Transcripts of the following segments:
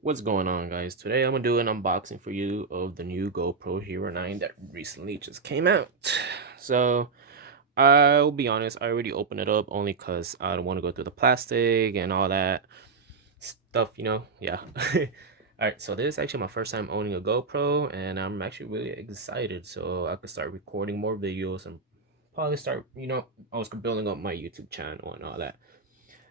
What's going on, guys? Today I'm gonna do an unboxing for you of the new GoPro Hero 9 that recently just came out. So I'll be honest, I already opened it up only because I don't want to go through the plastic and all that stuff. Yeah. Alright, so this is actually my first time owning a GoPro, and I'm actually really excited so I could start recording more videos and probably start, I was building up my YouTube channel and all that.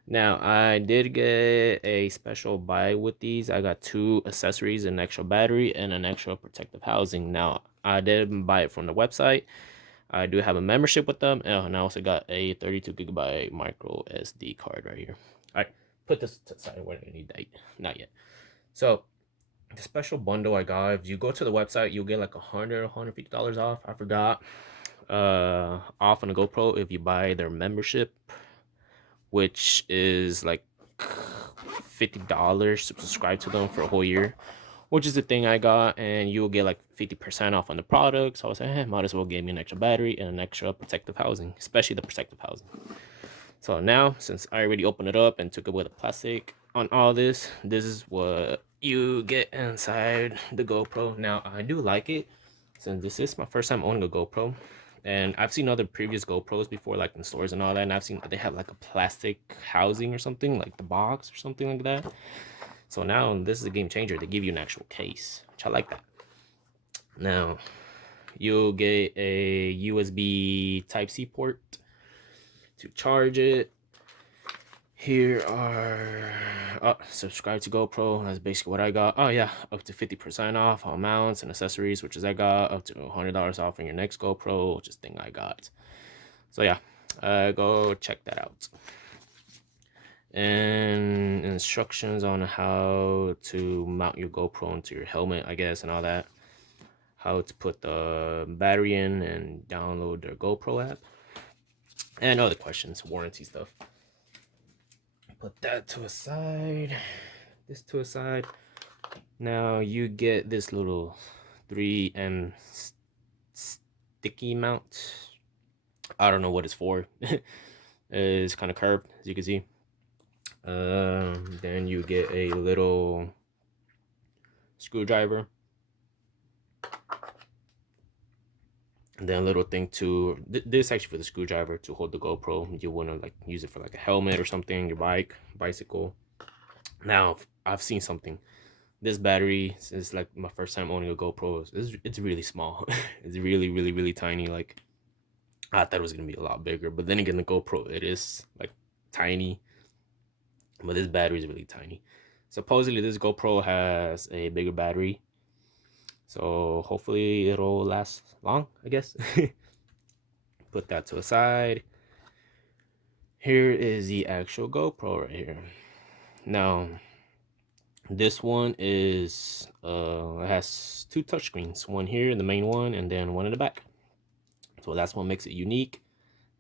Now, I did get a special buy with these. I got two accessories, an extra battery, and an extra protective housing. Now, I didn't buy it from the website. I do have a membership with them, and I also got a 32 gigabyte micro SD card right here. All right, put this to the side. Where do I need that? Not yet. So, the special bundle I got, if you go to the website, you'll get like $150 off. I forgot. Off on the GoPro if you buy their membership, which is like $50 to subscribe to them for a whole year, which is the thing I got, and you'll get like 50% off on the product. So I was like, might as well give me an extra battery and an extra protective housing, especially the protective housing. So now, since I already opened it up and took away the plastic on all this is what you get inside the GoPro. Now, I do like it since this is my first time owning a GoPro. And I've seen other previous GoPros before, like in stores and all that, and I've seen they have like a plastic housing or something, like the box or something like that. So now this is a game changer. They give you an actual case, which I like that. Now, you'll get a USB Type-C port to charge it. Here are subscribe to GoPro. That's basically what I got. Oh yeah, up to 50% off all mounts and accessories, which is I got. Up to $100 off on your next GoPro, which is thing I got. So yeah, go check that out. And instructions on how to mount your GoPro into your helmet, I guess, and all that. How to put the battery in and download the GoPro app. And other questions, warranty stuff. Put that to a side. This to a side. Now you get this little 3M sticky mount. I don't know what it's for. It's kind of curved, as you can see. Then you get a little screwdriver. And then a little thing to this actually for the screwdriver to hold the GoPro. You want to like use it for like a helmet or something, your bicycle. Now I've seen something. This battery is like my first time owning a GoPro. It's really small. It's really tiny. Like I thought it was gonna be a lot bigger, but then again, the GoPro it is like tiny, but this battery is really tiny. Supposedly, this GoPro has a bigger battery, so hopefully it'll last long, I guess. Put that to a side. Here is the actual GoPro right here. Now, this one is it has two touchscreens, one here, the main one, and then one in the back. So that's what makes it unique.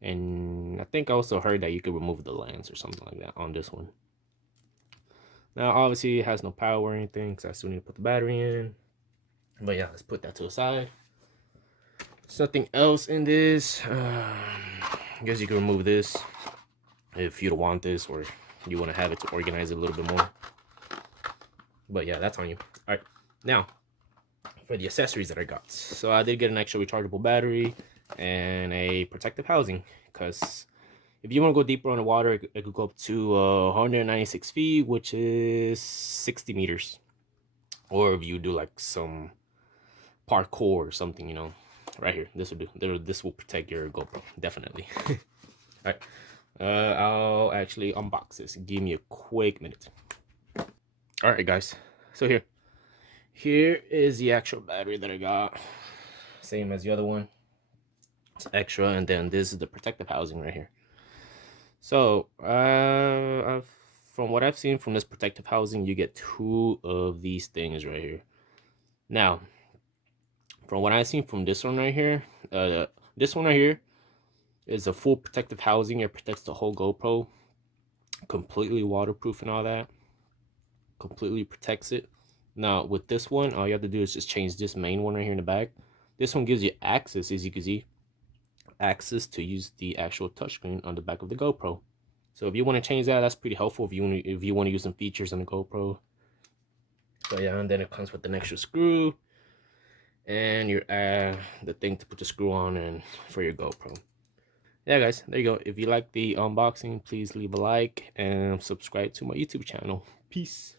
And I think I also heard that you could remove the lens or something like that on this one. Now, obviously, it has no power or anything because I still need to put the battery in. But yeah, let's put that to the side. Something else in this. I guess you can remove this if you don't want this or you want to have it to organize it a little bit more. But yeah, that's on you. All right, now for the accessories that I got. So I did get an extra rechargeable battery and a protective housing because if you want to go deeper on the water, it could go up to 196 feet, which is 60 meters. Or if you do like some parkour or something, right here, this will do. This will protect your GoPro, definitely. All right, I'll actually unbox this. Give me a quick minute. All right, guys. So here is the actual battery that I got. Same as the other one. It's extra, and then this is the protective housing right here. So, from what I've seen from this protective housing, you get two of these things right here. Now, from what I've seen from this one right here, this one right here is a full protective housing. It protects the whole GoPro, completely waterproof and all that. Completely protects it. Now, with this one, all you have to do is just change this main one right here in the back. This one gives you access, as you can see, access to use the actual touchscreen on the back of the GoPro. So if you want to change that, that's pretty helpful if you want to use some features on the GoPro. So yeah, and then it comes with an extra screw and your the thing to put the screw on and for your GoPro. Yeah, guys, there you go. If you like the unboxing, please leave a like and subscribe to my YouTube channel. Peace.